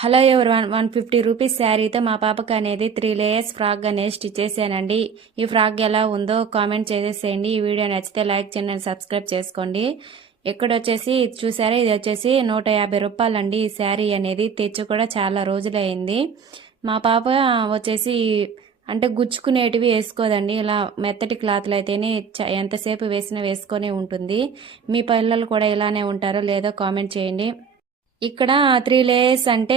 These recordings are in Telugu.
హలో ఎవరివన్ 150 రూపీస్ శారీతో మా పాపకి అనేది 3 లేయర్స్ ఫ్రాక్ అనేది స్టిచ్ చేశానండి. ఈ ఫ్రాక్ ఎలా ఉందో కామెంట్ చేసేసేయండి. ఈ వీడియో నచ్చితే లైక్ చేయండి, సబ్స్క్రైబ్ చేసుకోండి. ఇక్కడ వచ్చేసి చూసారా, ఇది వచ్చేసి 150 రూపాయలండి. ఈ శారీ అనేది తెచ్చి కూడా చాలా రోజులైంది. మా పాప వచ్చేసి అంటే గుచ్చుకునేటివి వేసుకోదండి. ఇలా మెత్తటి క్లాత్లు అయితేనే ఎంతసేపు వేసినా వేసుకొని ఉంటుంది. మీ పిల్లలు కూడా ఇలానే ఉంటారో లేదో కామెంట్ చేయండి. ఇక్కడ 3 లేయర్స్ అంటే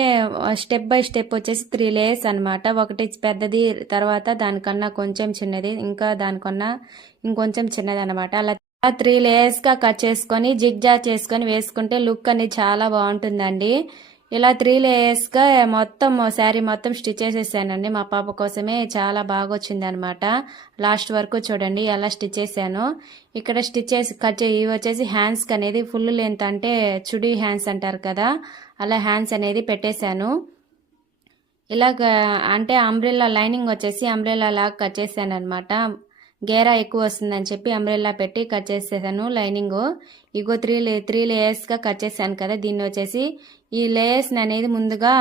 స్టెప్ బై స్టెప్ వచ్చేసి 3 లేయర్స్ అనమాట. ఒకటి పెద్దది, తర్వాత దానికన్నా కొంచెం చిన్నది, ఇంకా దానికన్నా ఇంకొంచెం చిన్నది అనమాట. అలా 3 లేయర్స్ గా కట్ చేసుకొని జిగ్జాగ్ చేసుకొని వేసుకుంటే లుక్ అనేది చాలా బాగుంటుందండి. ఇలా 3 లేయర్స్ గా మొత్తం శారీ మొత్తం స్టిచ్ చేసేసానండి. మా పాప కోసమే చాలా బాగా వచ్చింది అనమాట. లాస్ట్ వరకు చూడండి ఎలా స్టిచ్ చేశాను. ఇక్కడ స్టిచ్ చేసి ఇవి వచ్చేసి హ్యాండ్స్ అనేది ఫుల్ లెంత్, అంటే చుడీ హ్యాండ్స్ అంటారు కదా, అలా హ్యాండ్స్ అనేది పెట్టేశాను. ఇలాగ అంటే అంబ్రెల్లా లైనింగ్ వచ్చేసి అంబ్రెల్లా లాగా కట్ చేశాను అనమాట. గేరా ఎక్కువ వస్తుందని చెప్పి అంబ్రెల్లా పెట్టి కట్ చేసేసాను లైనింగ్. ఇగో 3 లేయర్స్ గా కట్ చేశాను కదా. దీన్ని వచ్చేసి ఈ లేయర్స్ అనేది ముందుగా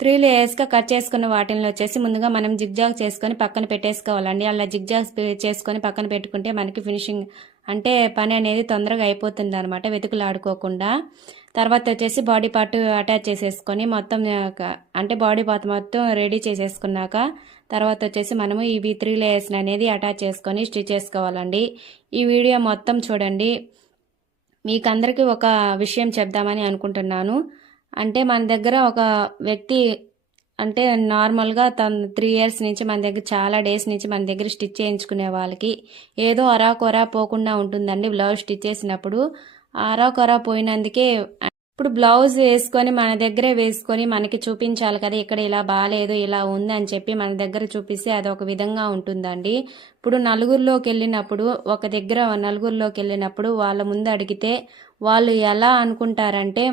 3 లేయర్స్ గా కట్ చేసుకున్న వాటిని వచ్చేసి ముందుగా మనం జిగ్జాగ్ చేసుకొని పక్కన పెట్టేసుకోవాలండి. అలా జిగ్జాగ్ చేసుకొని పక్కన పెట్టుకుంటే మనకి ఫినిషింగ్ అంటే పని అనేది తొందరగా అయిపోతుంది అనమాట, వెతుకులాడుకోకుండా. తర్వాత వచ్చేసి బాడీ పార్ట్ అటాచ్ చేసేసుకొని మొత్తం అంటే బాడీ పార్ట్ మొత్తం రెడీ చేసేసుకున్నాక తర్వాత వచ్చేసి మనము ఇవి 3 లేయర్స్ అనేది అటాచ్ చేసుకొని స్టిచ్ చేసుకోవాలండి. ఈ వీడియో మొత్తం చూడండి. మీకు అందరికీ ఒక విషయం చెప్దామని అనుకుంటున్నాను. అంటే మన దగ్గర ఒక వ్యక్తి అంటే నార్మల్గా తను 3 ఇయర్స్ నుంచి మన దగ్గర చాలా డేస్ నుంచి మన దగ్గర స్టిచ్ చేయించుకునే వాళ్ళకి ఏదో అరాకొరా పోకుండా ఉంటుందండి. బ్లౌజ్ స్టిచ్ చేసినప్పుడు అరాకొరా పోయినందుకే ఇప్పుడు బ్లౌజ్ వేసుకొని మన దగ్గరే వేసుకొని మనకి చూపించాలి కదా, ఇక్కడ ఇలా బాగాలేదు ఇలా ఉంది అని చెప్పి మన దగ్గర చూపిస్తే అది ఒక విధంగా ఉంటుందండి. ఇప్పుడు నలుగురిలోకి వెళ్ళినప్పుడు నలుగురిలోకి వెళ్ళినప్పుడు వాళ్ళ ముందు అడిగితే వాళ్ళు ఎలా అనుకుంటారంటే,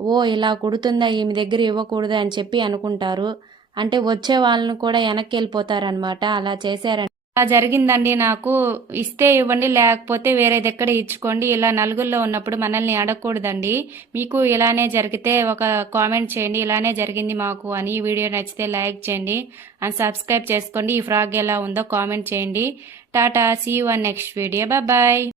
ఓ ఇలా కుడుతుందా ఈమె దగ్గర ఇవ్వకూడదు అని చెప్పి అనుకుంటారు. అంటే వచ్చే వాళ్ళను కూడా వెనక్కి వెళ్ళిపోతారనమాట. అలా చేశారంటే అలా జరిగిందండి నాకు. ఇస్తే ఇవ్వండి, లేకపోతే వేరే దగ్గర ఇచ్చుకోండి. ఇలా నలుగురిలో ఉన్నప్పుడు మనల్ని అడగకూడదండి. మీకు ఇలానే జరిగితే ఒక కామెంట్ చేయండి, ఇలానే జరిగింది మాకు అని. ఈ వీడియో నచ్చితే లైక్ చేయండి అండ్ సబ్స్క్రైబ్ చేసుకోండి. ఈ ఫ్రాక్ ఎలా ఉందో కామెంట్ చేయండి. టాటా, see you on next video, bye.